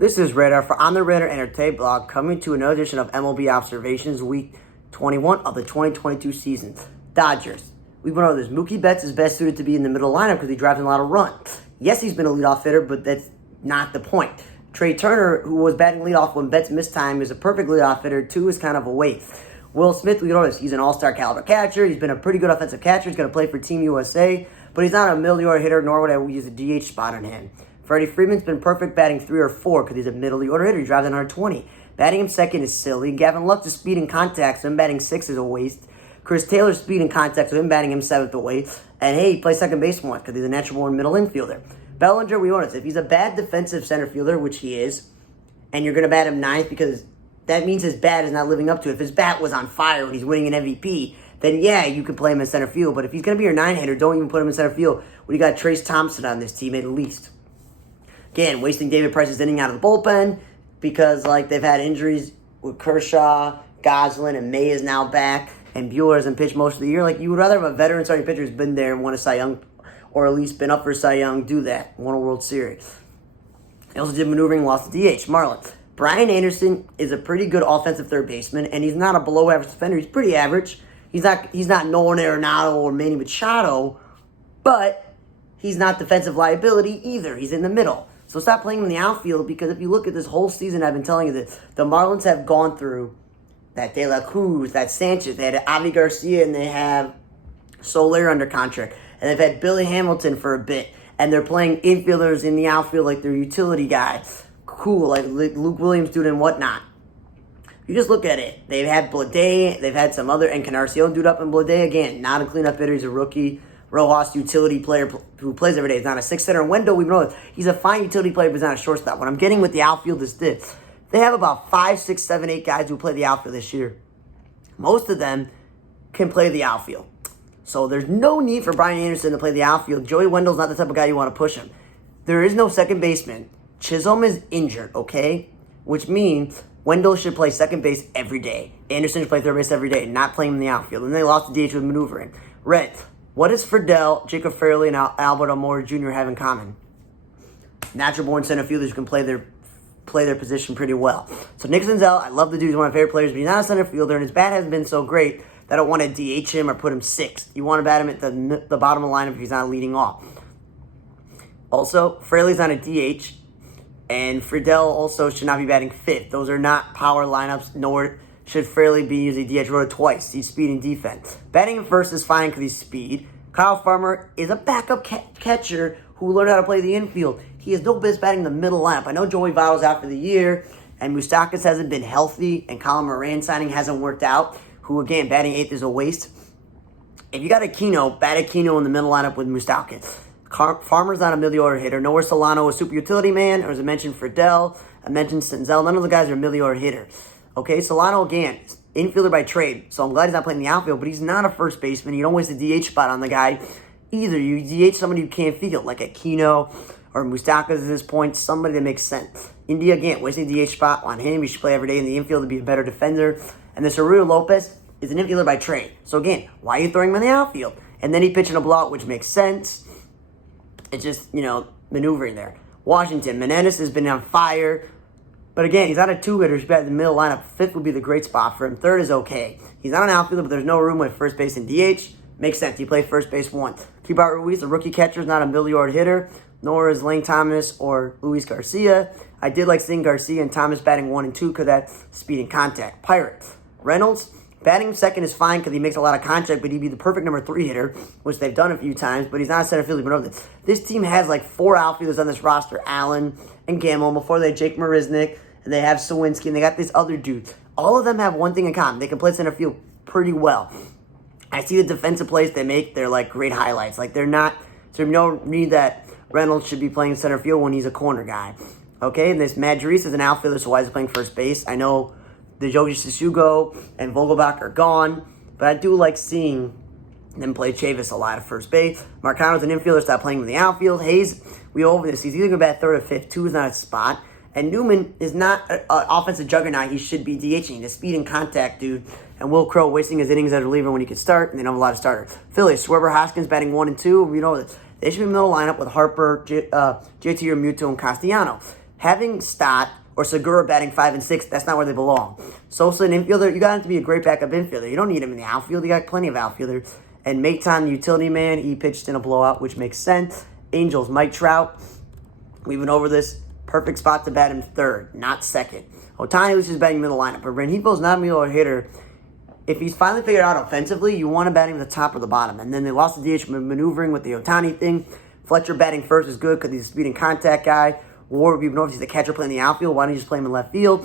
This is Radar for On the Radar Entertainment Blog, coming to another edition of MLB Observations Week 21 of the 2022 season. Dodgers. We've been over this. Mookie Betts is best suited to be in the middle lineup because he drives in a lot of runs. Yes, he's been a leadoff hitter, but that's not the point. Trey Turner, who was batting leadoff when Betts missed time, is a perfect leadoff hitter. 2 is kind of a waste. Will Smith, we know this. He's an all-star caliber catcher. He's been a pretty good offensive catcher. He's going to play for Team USA, but he's not a middle-order hitter, nor would I use a DH spot on him. Freddie Freeman's been perfect batting 3 or 4 because he's a middle-order hitter. He drives in 120. Batting him second is silly. Gavin Lux's speed and contact, so him batting 6 is a waste. Chris Taylor's speed and contact, so him batting him 7th a waste. And hey, he plays second base once because he's a natural-born middle infielder. Bellinger, we know this. If he's a bad defensive center fielder, which he is, and you're going to bat him 9th because that means his bat is not living up to it. If his bat was on fire when he's winning an MVP, then yeah, you can play him in center field. But if he's going to be your 9-hitter, don't even put him in center field when you got Trace Thompson on this team at least. Again, wasting David Price's inning out of the bullpen because they've had injuries with Kershaw, Goslin, and May is now back, and Buehler hasn't pitched most of the year. You would rather have a veteran starting pitcher who's been there and won a Cy Young, or at least been up for Cy Young, do that. Won a World Series. He also did maneuvering, lost the DH. Marlins. Brian Anderson is a pretty good offensive third baseman, and he's not a below-average defender. He's pretty average. He's not Nolan Arenado or Manny Machado, but he's not defensive liability either. He's in the middle. So stop playing him in the outfield, because if you look at this whole season, I've been telling you that the Marlins have gone through that De La Cruz, that Sanchez. They had Avi Garcia, and they have Soler under contract. And they've had Billy Hamilton for a bit. And they're playing infielders in the outfield like they're utility guys. Cool, like Luke Williams dude and whatnot. You just look at it. They've had Blade, they've had some other, and Canarcio dude up in Blade. Again, not a cleanup hitter, he's a rookie. Rojas, utility player who plays every day. He's not a 6-hitter. And Wendell, we know he's a fine utility player, but he's not a shortstop. What I'm getting with the outfield is this. They have about 5, 6, 7, 8 guys who play the outfield this year. Most of them can play the outfield. So there's no need for Brian Anderson to play the outfield. Joey Wendell's not the type of guy you want to push him. There is no second baseman. Chisholm is injured, okay? Which means Wendell should play second base every day. Anderson should play third base every day, not playing in the outfield. And they lost the DH with maneuvering. Reds. What does Friedel, Jacob Fairley, and Albert Almora Jr. have in common? Natural-born center fielders who can play their position pretty well. So Nick Senzel, I love the dude. He's one of my favorite players, but he's not a center fielder, and his bat hasn't been so great that I don't want to DH him or put him 6th. You want to bat him at the bottom of the lineup if he's not leading off. Also, Fraley's on a DH, and Friedel also should not be batting 5th. Those are not power lineups, nor should Fraley be using DH. Wrote it twice. He's speed and defense. Batting him first is fine because he's speed. Kyle Farmer is a backup catcher who learned how to play the infield. He has no business batting the middle lineup. I know Joey Votto's out for the year, and Moustakas hasn't been healthy, and Colin Moran signing hasn't worked out, who, again, batting 8th is a waste. If you got Aquino, bat Aquino in the middle lineup with Moustakas. Farmer's not a middle-order hitter. Nowhere Solano, a super utility man, or as I mentioned, Friedel. I mentioned Senzel. None of the guys are middle-order hitters. Okay, Solano, again, infielder by trade, so I'm glad he's not playing the outfield, but he's not a first baseman. You don't waste a DH spot on the guy either. You DH somebody who can't field, like Aquino or Moustakas at this point, somebody that makes sense. India, again, wasting a DH spot on him. He should play every day in the infield to be a better defender. And this Aurelio Lopez is an infielder by trade. So again, why are you throwing him in the outfield? And then he pitched in a blowout, which makes sense. It's just, maneuvering there. Washington, Menendez has been on fire. But again, he's not a 2-hitter. He's batting in the middle lineup. 5th would be the great spot for him. 3rd is okay. He's not an outfielder, but there's no room with first base and DH. Makes sense. He played first base once. Keibert Ruiz, the rookie catcher, is not a middle-yard hitter, nor is Lane Thomas or Luis Garcia. I did like seeing Garcia and Thomas batting 1 and 2 because that's speed and contact. Pirates. Reynolds, batting him second is fine because he makes a lot of contact, but he'd be the perfect number 3 hitter, which they've done a few times, but he's not a center fielder. But this team has 4 outfielders on this roster, Allen and Gamble. Before they had Jake Marisnick, and they have Sawinski, and they got this other dude. All of them have one thing in common. They can play center field pretty well. I see the defensive plays they make. They're great highlights. They're not, so no need that Reynolds should be playing center field when he's a corner guy. Okay, and this Madris is an outfielder, so why is he playing first base? I know the Joji Sisugo and Vogelbach are gone, but I do like seeing them play Chavis a lot at first base. Marcano's an infielder, stop playing in the outfield. Hayes, we over this. He's either going to bat 3rd or 5th. 2 is not a spot. And Newman is not an offensive juggernaut. He should be DHing. The speed and contact dude. And Will Crow wasting his innings as a reliever when he could start, and they don't have a lot of starters. Phillies, Schwarber Hoskins batting 1 and 2. We know that they should be middle lineup with Harper, JT Realmuto, and Castellano. having Stott or Segura batting 5 and 6, that's not where they belong. Sosa, an infielder, you got him to be a great backup infielder. You don't need him in the outfield. You got plenty of outfielders. And Maton, the utility man, he pitched in a blowout, which makes sense. Angels, Mike Trout. We've been over this. Perfect spot to bat him third, not second. Ohtani was just batting middle lineup. But Rengifo's not a middle hitter. If he's finally figured out offensively, you want to bat him at the top or the bottom. And then they lost the DH maneuvering with the Ohtani thing. Fletcher batting first is good because he's a speed and contact guy. Ward, we've noticed he's the catcher playing the outfield. Why don't you just play him in left field?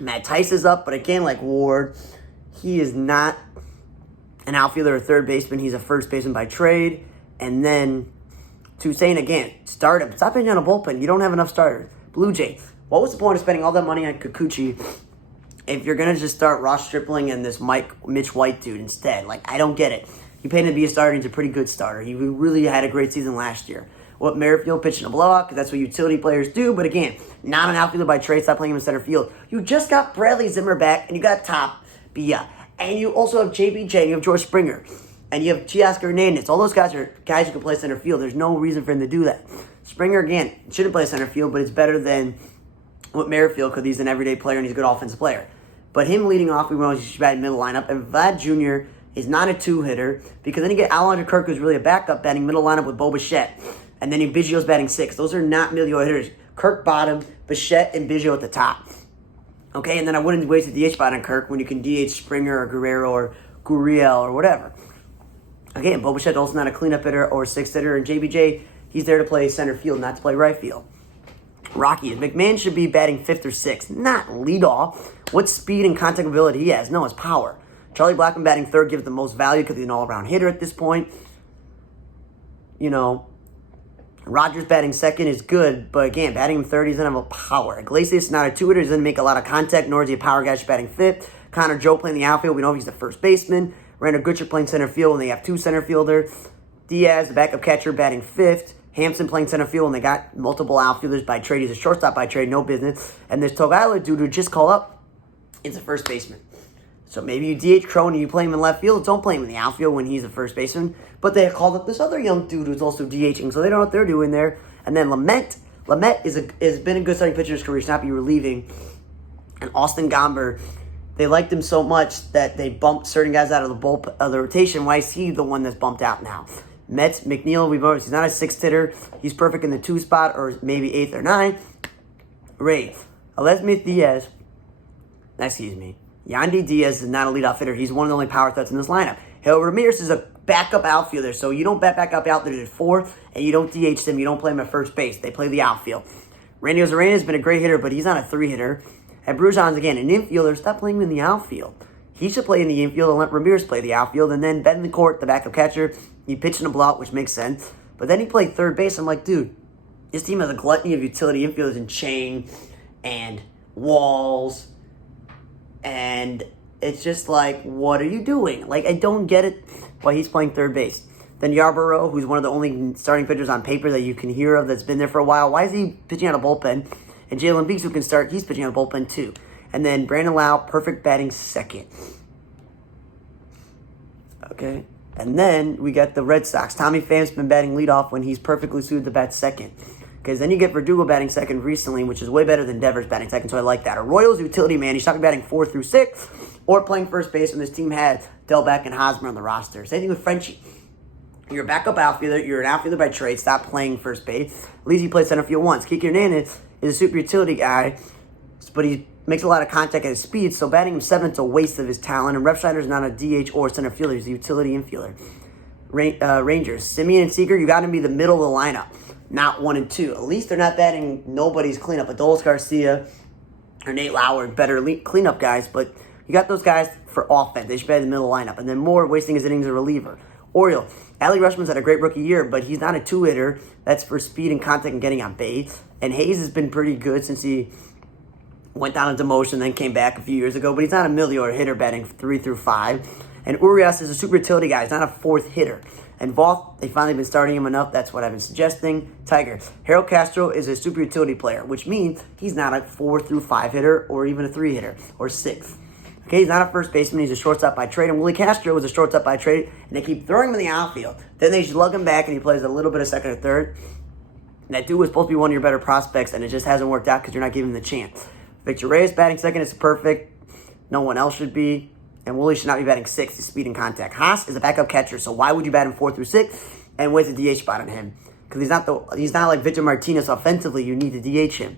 Matt Tice is up, but again, like Ward, he is not an outfielder or third baseman. He's a first baseman by trade. And then Toussaint, again, start him. Stop pitching on a bullpen. You don't have enough starters. Blue Jays, what was the point of spending all that money on Kikuchi if you're going to just start Ross Stripling and this Mitch White dude instead? Like, I don't get it. You paid him to be a starter. He's a pretty good starter. He really had a great season last year. What Merrifield pitching a blowout because that's what utility players do. But again, not an outfielder by trade. Stop playing him in center field. You just got Bradley Zimmer back, and you got Tapia. And you also have JBJ, and you have George Springer. And you have Teoscar Hernandez. All those guys are guys who can play center field. There's no reason for him to do that. Springer, again, shouldn't play center field, but it's better than what Merrifield because he's an everyday player and he's a good offensive player. But him leading off, we know he's bad middle lineup. And Vlad Jr. is not a two-hitter because then you get Alejandro Kirk, who's really a backup, batting middle lineup with Bo Bichette. And then Biggio's batting 6. Those are not middle hitters. Kirk bottom, Bichette and Biggio at the top. Okay, and then I wouldn't waste a DH spot on Kirk when you can DH Springer or Guerrero or Gurriel or whatever. Okay, and Bo Bichette also not a cleanup hitter or 6th hitter. And JBJ, he's there to play center field, not to play right field. Rocky, McMahon should be batting 5th or 6th, not leadoff. What speed and contact ability he has? No, it's power. Charlie Blackmon batting 3rd gives the most value because he's an all-around hitter at this point. You know, Rogers batting 2nd is good, but again, batting him 3rd, he doesn't have a power. Iglesias is not a two-hitter, he doesn't make a lot of contact, nor is he a power guy, just batting 5th. Connor Joe playing the outfield, we know he's the first baseman. Randall Gutcher playing center field when they have 2 center fielders. Diaz, the backup catcher, batting 5th. Hampson playing center field when they got multiple outfielders by trade. He's a shortstop by trade, no business. And this Togala dude who just called up is a first baseman. So maybe you DH Crone and you play him in left field. Don't play him in the outfield when he's a first baseman. But they called up this other young dude who's also DHing, so they don't know what they're doing there. And then Lamet has been a good starting pitcher in his career. He should not be relieving. And Austin Gomber, they liked him so much that they bumped certain guys out of the rotation. Why is he the one that's bumped out now? Mets, McNeil, we've noticed he's not a 6th hitter. He's perfect in the 2 spot or maybe 8th or 9th. Ray, Elizabeth Diaz, Yandy Diaz is not a leadoff hitter. He's one of the only power threats in this lineup. Hale Ramirez is a backup outfielder, so you don't bat backup outfielders at 4, and you don't DH them. You don't play him at first base. They play the outfield. Randy Ozarena has been a great hitter, but he's not a 3-hitter. And Brujan's, again, an infielder. Stop playing him in the outfield. He should play in the infield and let Ramirez play the outfield. And then Betancourt, the backup catcher, he pitched in a blowout, which makes sense. But then he played third base. I'm like, dude, this team has a gluttony of utility infielders in Chang and Walls. And it's just like, what are you doing? Like, I don't get it why he's playing third base. Then Yarborough, who's one of the only starting pitchers on paper that you can hear of that's been there for a while. Why is he pitching out of bullpen? And Jalen Beeks, who can start, he's pitching out of bullpen too. And then Brandon Lau, perfect batting 2nd. Okay. And then we got the Red Sox. Tommy Pham's been batting leadoff when he's perfectly suited to bat 2nd. Because then you get Verdugo batting 2nd recently, which is way better than Devers batting 2nd, so I like that. A Royals utility man, he's not batting 4 through 6 or playing first base when this team had Delbeck and Hosmer on the roster. Same thing with Frenchie. You're a backup outfielder. You're an outfielder by trade. Stop playing first base. At least he played center field once. Kiki Hernandez is a super utility guy, but he makes a lot of contact at his speed, so batting him 7th is a waste of his talent. And Rep Schneider's not a DH or center fielder. He's a utility infielder. Rangers. Simeon and Seager, you got to be the middle of the lineup, not 1 and 2. At least they're not batting nobody's cleanup. Adolis Garcia or Nate Lauer, better cleanup guys, but you got those guys for offense. They should be in the middle lineup. And then Moore wasting his innings as a reliever. Oriole. Ali Rushman's had a great rookie year, but he's not a 2-hitter. That's for speed and contact and getting on base. And Hayes has been pretty good since he went down a demotion, then came back a few years ago. But he's not a middle or hitter batting 3 through 5. And Urias is a super utility guy. He's not a 4th hitter. And Voth, they've finally been starting him enough. That's what I've been suggesting. Tiger. Harold Castro is a super utility player, which means he's not a 4 through 5 hitter or even a 3 hitter or 6th. Okay, he's not a first baseman. He's a shortstop by trade. And Willie Castro was a shortstop by trade, and they keep throwing him in the outfield. Then they slug him back, and he plays a little bit of second or third. And that dude was supposed to be one of your better prospects, and it just hasn't worked out because you're not giving him the chance. Victor Reyes batting second is perfect. No one else should be. And Woolley should not be batting sixth. He's speed and contact. Haas is a backup catcher, so why would you bat him 4 through 6 and waste a DH spot on him? Because he's not like Victor Martinez offensively. You need to DH him.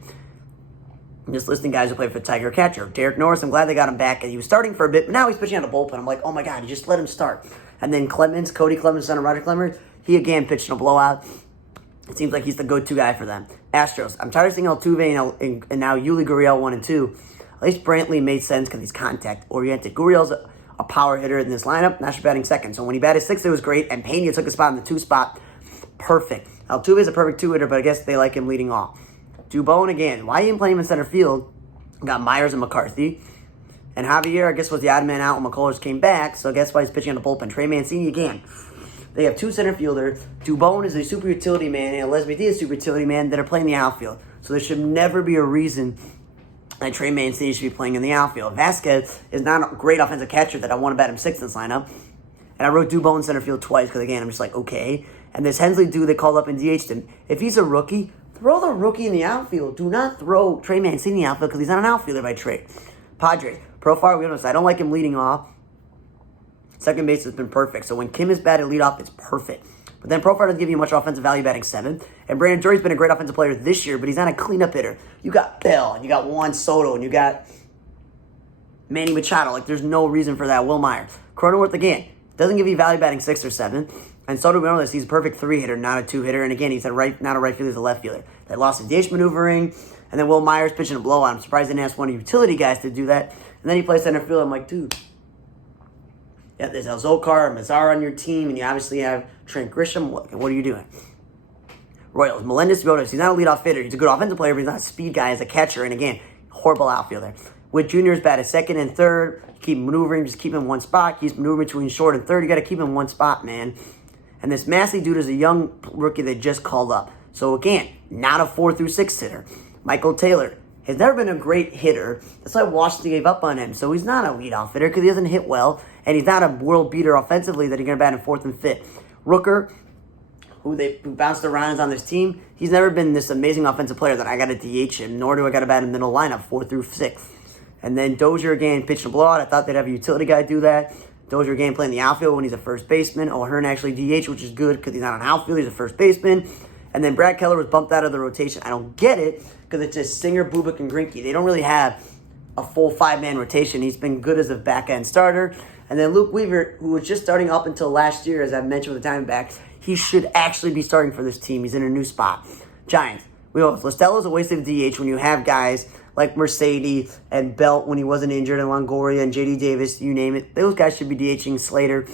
I'm just listing guys who play for the Tiger catcher. Derek Norris, I'm glad they got him back. And he was starting for a bit, but now he's pitching on the bullpen. I'm like, oh my God, you just let him start. And then Cody Clemens, son of Roger Clemens, he again pitched in a blowout. It seems like he's the go-to guy for them. Astros, I'm tired of seeing Altuve and now Yuli Gurriel 1 and 2. At least Brantley made sense because he's contact-oriented. Gurriel's a power hitter in this lineup. Now she's batting second. So when he batted 6th, it was great. And Pena took a spot in the 2 spot. Perfect. Altuve is a perfect 2-hitter, but I guess they like him leading off. Dubon again. Why even play him in center field? Got Myers and McCarthy. And Javier, I guess, was the odd man out when McCullers came back. So I guess why he's pitching on the bullpen. Trey Mancini again. They have 2 center fielders. Dubon is a super utility man, and Lesby D is a super utility man that are playing the outfield. So there should never be a reason that Trey Mancini should be playing in the outfield. Vasquez is not a great offensive catcher that I want to bat him 6th in this lineup. And I wrote Dubon in center field twice because, again, I'm just like, okay. And this Hensley dude they called up and DH'd him. If he's a rookie, throw the rookie in the outfield. Do not throw Trey Mancini in the outfield because he's not an outfielder by trade. Padres. Profile, we don't know. I don't like him leading off. Second base has been perfect. So when Kim is batted leadoff, it's perfect. But then Profile doesn't give you much offensive value batting 7th. And Brandon Drury's been a great offensive player this year, but he's not a cleanup hitter. You got Bell, and you got Juan Soto, and you got Manny Machado. Like, there's no reason for that. Will Myers. Cronenworth, again, doesn't give you value batting 6th or 7th. And Soto, we know this, he's a perfect 3-hitter, not a 2-hitter. And again, he's not a right fielder, he's a left fielder. They lost in DH maneuvering. And then Will Myers pitching a blowout. I'm surprised they didn't ask one of the utility guys to do that. And then he plays center field. I'm like, dude. Yeah, there's El Zolkar and Mazzara on your team, and you obviously have Trent Grisham. What are you doing? Royals, Melendez Riotas. He's not a leadoff hitter. He's a good offensive player, but he's not a speed guy as a catcher. And again, horrible outfielder. With juniors batted 2nd and 3rd, keep maneuvering, just keep him in one spot. He's maneuvering between short and 3rd. You got to keep him in one spot, man. And this Massey dude is a young rookie they just called up. So again, not a 4 through 6 hitter. Michael Taylor has never been a great hitter. That's why Washington gave up on him. So he's not a leadoff hitter because he doesn't hit well. And he's not a world beater offensively that you're going to bat in 4th and 5th. Rooker, who bounced around is on this team, he's never been this amazing offensive player that I got to DH him, nor do I got to bat in the middle lineup, 4 through 6. And then Dozier again pitched a blowout. I thought they'd have a utility guy do that. Dozier again playing the outfield when he's a first baseman. O'Hearn actually DH, which is good because he's not an outfielder, he's a first baseman. And then Brad Keller was bumped out of the rotation. I don't get it because it's just Singer, Bubik, and Greinke. They don't really have a full 5-man rotation. He's been good as a back-end starter. And then Luke Weaver, who was just starting up until last year, as I mentioned with the Diamondbacks, he should actually be starting for this team. He's in a new spot. Giants. We know Lostello's a waste of DH when you have guys like Mercedes and Belt when he wasn't injured, and Longoria and J.D. Davis, you name it. Those guys should be DHing Slater.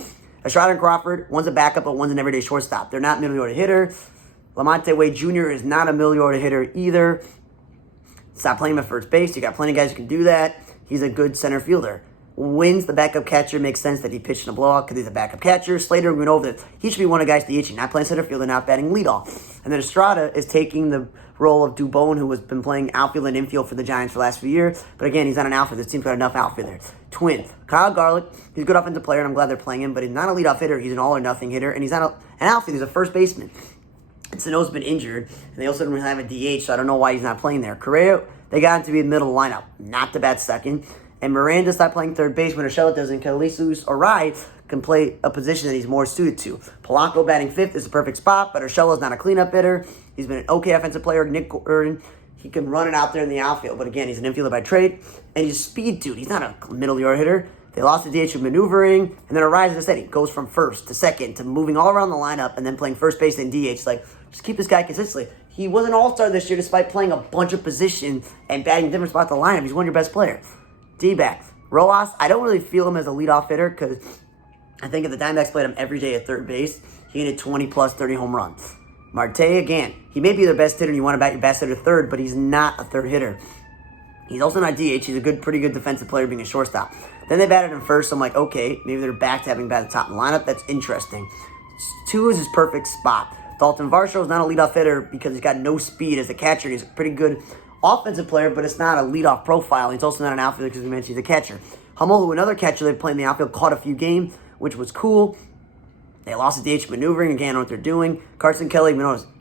Estrada and Crawford, one's a backup, but one's an everyday shortstop. They're not middle order hitter. Lamonte Wade Jr. is not a middle order hitter either. Stop playing him at first base. You got plenty of guys who can do that. He's a good center fielder. Wins the backup catcher, makes sense that he pitched in a blowout because he's a backup catcher. Slater went over that. He should be one of the guys DHing, not playing center field and not batting leadoff. And then Estrada is taking the role of Dubon, who has been playing outfield and infield for the Giants for the last few years. But again, he's not an outfielder. This team's got enough outfielders. Twins. Kyle Garlick, he's a good offensive player, and I'm glad they're playing him, but he's not a leadoff hitter. He's an all-or-nothing hitter, and he's not an outfielder. He's a first baseman. And Sano's been injured, and they also don't really have a DH, so I don't know why he's not playing there. Correa, they got him to be in the middle lineup, not to bat second. And Miranda stopped playing third base when Urshela doesn't. Calisus or Rai can play a position that he's more suited to. Polanco batting 5th is a perfect spot, but Urshela's not a cleanup hitter. He's been an okay offensive player. Nick Gordon, he can run it out there in the outfield, but again, he's an infielder by trade, and he's a speed dude. He's not a middle order hitter. They lost the DH with maneuvering, and then Arise, as I said, he goes from first to second to moving all around the lineup and then playing first base and DH. Like, just keep this guy consistently. He was an all-star this year despite playing a bunch of positions and batting different spots in the lineup. He's one of your best players. D-backs. Rojas, I don't really feel him as a leadoff hitter because I think if the Diamondbacks played him every day at third base, he hit 20-plus 30 home runs. Marte, again, he may be their best hitter and you want to bat your best hitter third, but he's not a third hitter. He's also not DH. He's a pretty good defensive player being a shortstop. Then they batted him first, so I'm like, okay, maybe they're back to having bat at the top of the lineup. That's interesting. 2 is his perfect spot. Dalton Varsho is not a leadoff hitter because he's got no speed as a catcher. He's a pretty good offensive player, but it's not a leadoff profile. He's also not an outfielder because we mentioned he's a catcher. Hummel, who another catcher they played in the outfield, caught a few games, which was cool. They lost the DH maneuvering. Again, I don't know what they're doing. Carson Kelly,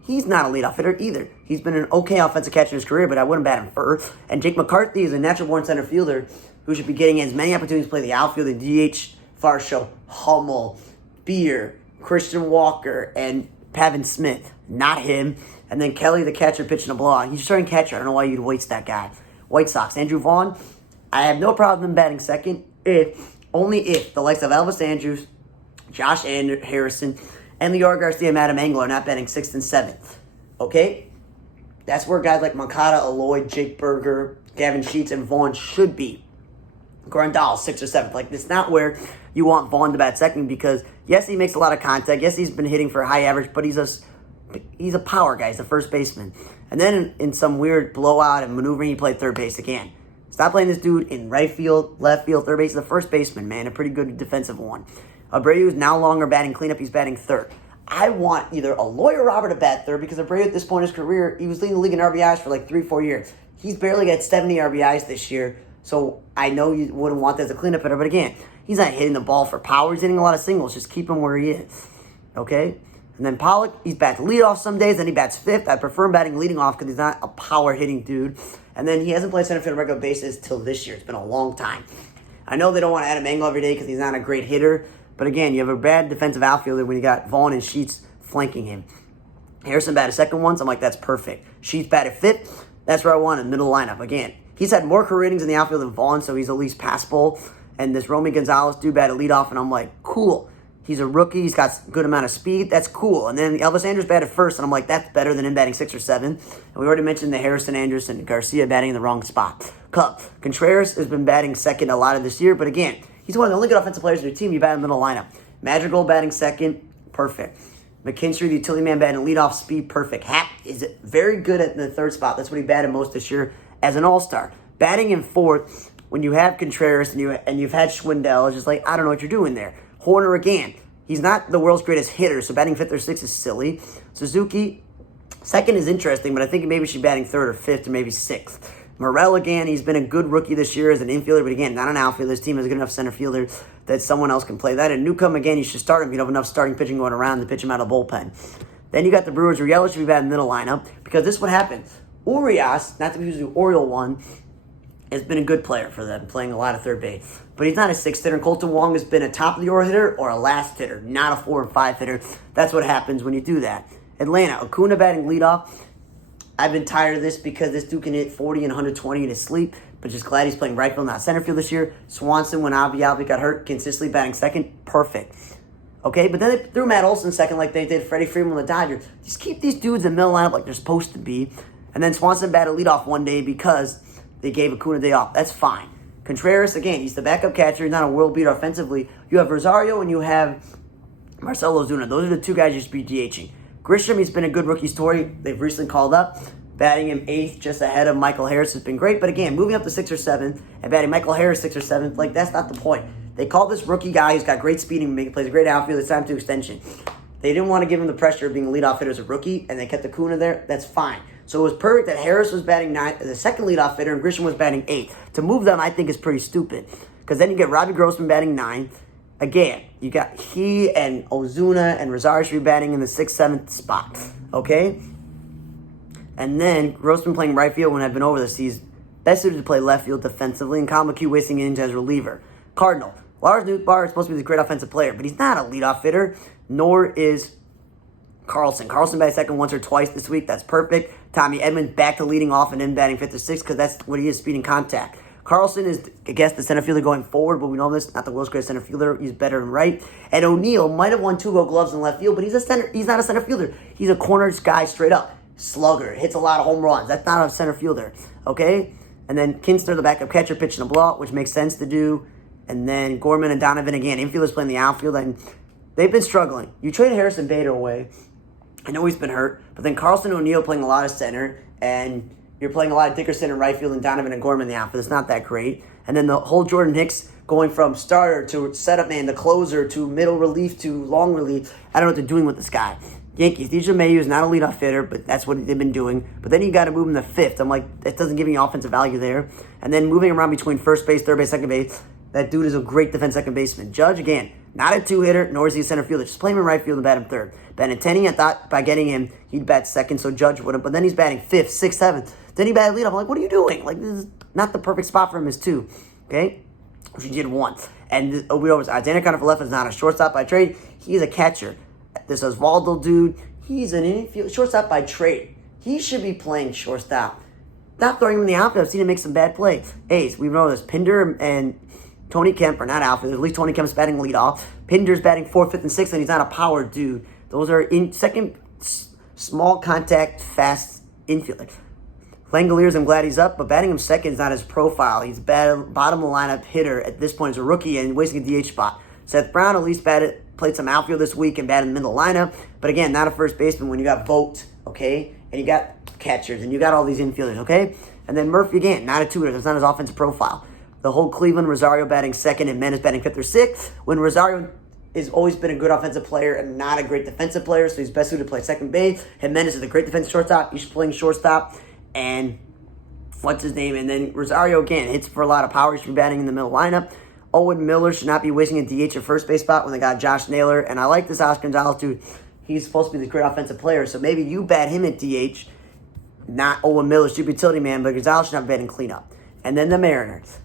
He's not a leadoff hitter either. He's been an okay offensive catcher in his career, but I wouldn't bat him first. And Jake McCarthy is a natural-born center fielder who should be getting as many opportunities to play the outfield in DH, Varsho, Hummel, Beer, Christian Walker, and Pavin Smith. Not him. And then Kelly, the catcher, pitching a blowout. He's a starting catcher. I don't know why you'd waste that guy. White Sox, Andrew Vaughn. I have no problem batting second only if the likes of Elvis Andrews, Josh Harrison, and Leor Garcia and Adam Engel are not batting 6th and 7th. Okay? That's where guys like Moncada, Aloy, Jake Berger, Gavin Sheets, and Vaughn should be. Grandal, 6th or 7th. Like, it's not where you want Vaughn to bat second because, yes, he makes a lot of contact. Yes, he's been hitting for a high average, but he's a power guy. He's a first baseman. And then in some weird blowout and maneuvering, he played third base again. Stop playing this dude in right field, left field, third base. He's a first baseman, man. A pretty good defensive one. Abreu is now longer batting cleanup. He's batting third. I want either Aloy or Robert to bat third because Abreu at this point in his career, he was leading the league in RBIs for like 3-4 years. He's barely got 70 RBIs this year, so I know you wouldn't want that as a cleanup hitter, but again, he's not hitting the ball for power. He's hitting a lot of singles. Just keep him where he is, okay? And then Pollock, he's bats leadoff some days, then he bats fifth. I prefer him batting leading off because he's not a power-hitting dude. And then he hasn't played center field on a regular basis till this year. It's been a long time. I know they don't want Adam Engel every day because he's not a great hitter, but again, you have a bad defensive outfielder when you got Vaughn and Sheets flanking him. Harrison batted second once. I'm like, that's perfect. Sheets batted fifth. That's where I want him, middle lineup. Again, he's had more career innings in the outfield than Vaughn, so he's at least passable. And this Romy Gonzalez dude batted leadoff, and I'm like, cool. He's a rookie. He's got a good amount of speed. That's cool. And then Elvis Andrews batted first, and I'm like, that's better than him batting 6 or 7. And we already mentioned the Harrison, Andrews, and Garcia batting in the wrong spot. Contreras has been batting second a lot of this year, but again, he's one of the only good offensive players in your team. You bat in the middle lineup. Madrigal batting second, perfect. McKinstry, the utility man, batting leadoff, speed, perfect. Happ is very good at the third spot. That's what he batted most this year as an all-star. Batting in fourth, when you have Contreras and you've had Schwindel, it's just like, I don't know what you're doing there. Horner again. He's not the world's greatest hitter, so batting fifth or sixth is silly. Suzuki, second is interesting, but I think maybe she's batting third or fifth or maybe sixth. Morel again, he's been a good rookie this year as an infielder, but again, not an outfielder. This team has a good enough center fielder that someone else can play that. And Newcomb, again, you should start him. You don't have enough starting pitching going around to pitch him out of the bullpen. Then you got the Brewers. Uriel should be batting middle lineup because this is what happens. Urias, not to be the Oriole one, has been a good player for them, playing a lot of third base. But he's not a sixth hitter. And Colton Wong has been a top of the order hitter or a last hitter, not a 4 and 5 hitter. That's what happens when you do that. Atlanta, Acuna batting leadoff. I've been tired of this because this dude can hit 40 and 120 in his sleep, but just glad he's playing right field, not center field this year. Swanson, when Albi got hurt, consistently batting second, perfect. Okay, but then they threw Matt Olson second like they did Freddie Freeman with the Dodgers. Just keep these dudes in the middle lineup like they're supposed to be. And then Swanson batted leadoff one day because they gave Acuna a day off. That's fine. Contreras, again, he's the backup catcher. He's not a world beater offensively. You have Rosario and you have Marcelo Ozuna. Those are the two guys you should be DHing. Grisham, he's been a good rookie story. They've recently called up. Batting him 8th, just ahead of Michael Harris, has been great. But again, moving up to 6th or 7th and batting Michael Harris 6th or 7th, like, that's not the point. They called this rookie guy who's got great speed and plays a great outfield. It's time to extension. They didn't want to give him the pressure of being a leadoff hitter as a rookie, and they kept Acuna there. That's fine. So it was perfect that Harris was batting 9th, the second leadoff hitter, and Grisham was batting 8th. To move them, I think, is pretty stupid. Because then you get Robbie Grossman batting 9th. Again, you got he and Ozuna and Rosario should be batting in the 6th, 7th spot. Okay? And then Grossman playing right field when I've been over this. He's best suited to play left field defensively, and Kyle McHugh wasting innings as reliever. Cardinal. Lars Nootbaar is supposed to be the great offensive player, but he's not a leadoff hitter, nor is Carlson. Carlson batted second once or twice this week. That's perfect. Tommy Edmonds back to leading off and then batting 5th or 6th because that's what he is, speed and contact. Carlson is, I guess, the center fielder going forward, but we know this, not the world's greatest center fielder. He's better in right. And O'Neal might have won 2 Gold Gloves in left field, but he's not a center fielder. He's a corner guy straight up. Slugger, hits a lot of home runs. That's not a center fielder, okay? And then Kinster, the backup catcher, pitching a blowout, which makes sense to do. And then Gorman and Donovan, again, infielders playing the outfield, and they've been struggling. You trade Harrison Bader away. I know he's been hurt, but then Carlson O'Neal playing a lot of center, and you're playing a lot of Dickerson in right field and Donovan and Gorman in the outfield. It's not that great. And then the whole Jordan Hicks going from starter to setup man to closer to middle relief to long relief. I don't know what they're doing with this guy. Yankees, DJ Mayu is not a leadoff hitter, but that's what they've been doing. But then you got to move him to 5th. I'm like, that doesn't give you offensive value there. And then moving around between first base, third base, second base, that dude is a great defense second baseman. Judge, again, Not a two-hitter, nor is he a center fielder. Just play him in right field and bat him third. Benintendi, I thought by getting him, he'd bat second, so Judge wouldn't. But then he's batting fifth, sixth, seventh. Then he batted leadoff. I'm like, what are you doing? Like, this is not the perfect spot for him as two. Okay? Which he did once. And this Dana Connor for left is not a shortstop by trade. He's a catcher. This Osvaldo dude, he's an infield shortstop by trade. He should be playing shortstop. Not throwing him in the outfield. I've seen him make some bad plays. Ace, we know this. Pinder and Tony Kemp are not outfield. At least Tony Kemp's batting leadoff. Pinder's batting fourth, fifth, and sixth, and he's not a power dude. Those are in second, small contact, fast infielders. Langoliers, I'm glad he's up, but batting him second is not his profile. He's bottom of the lineup hitter at this point as a rookie and wasting a DH spot. Seth Brown at least played some outfield this week and batted in the middle of the lineup, but again, not a first baseman when you got Vogt, okay? And you got catchers, and you got all these infielders, okay? And then Murphy, again, not a two-hitter. That's not his offensive profile. The whole Cleveland, Rosario batting second and Menace batting fifth or sixth, when Rosario has always been a good offensive player and not a great defensive player, so he's best suited to play second base. Jimenez is a great defensive shortstop. He's playing shortstop. And what's his name? And then Rosario, again, hits for a lot of power. He should be batting in the middle lineup. Owen Miller should not be wasting a DH at first base spot when they got Josh Naylor. And I like this Oscar Gonzalez, too. He's supposed to be the great offensive player, so maybe you bat him at DH, not Owen Miller, stupid utility man, but Gonzalez should not be batting cleanup. And then the Mariners.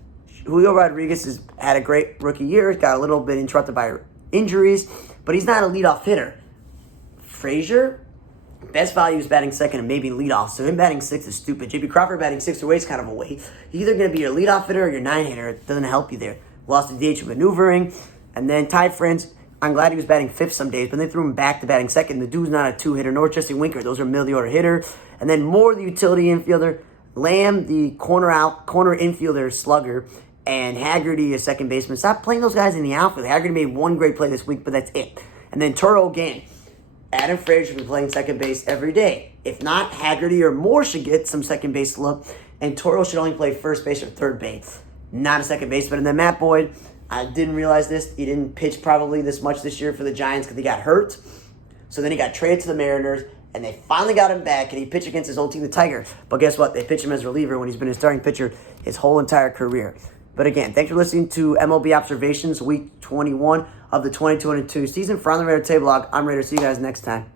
Julio Rodriguez has had a great rookie year, got a little bit interrupted by injuries, but he's not a leadoff hitter. Frazier, best value is batting second and maybe leadoff, so him batting sixth is stupid. J.P. Crawford batting sixth away is kind of a waste. You're either going to be your leadoff hitter or your nine-hitter. It doesn't help you there. Lost the DH maneuvering. And then Ty France, I'm glad he was batting fifth some days, but they threw him back to batting second. The dude's not a two-hitter, nor Jesse Winker. Those are middle-order hitter. And then Moore, the utility infielder. Lamb, the corner infielder slugger. And Haggerty, a second baseman. Stop playing those guys in the outfield. Haggerty made one great play this week, but that's it. And then Toro again. Adam Frazier should be playing second base every day. If not, Haggerty or Moore should get some second base look. And Toro should only play first base or third base. Not a second baseman. And then Matt Boyd, I didn't realize this. He didn't pitch probably this much this year for the Giants because he got hurt. So then he got traded to the Mariners, and they finally got him back, and he pitched against his old team, the Tigers. But guess what? They pitch him as a reliever when he's been a starting pitcher his whole entire career. But again, thanks for listening to MLB Observations, Week 21 of the 2022 season. For On the Raider Table Log, I'm Raider. See you guys next time.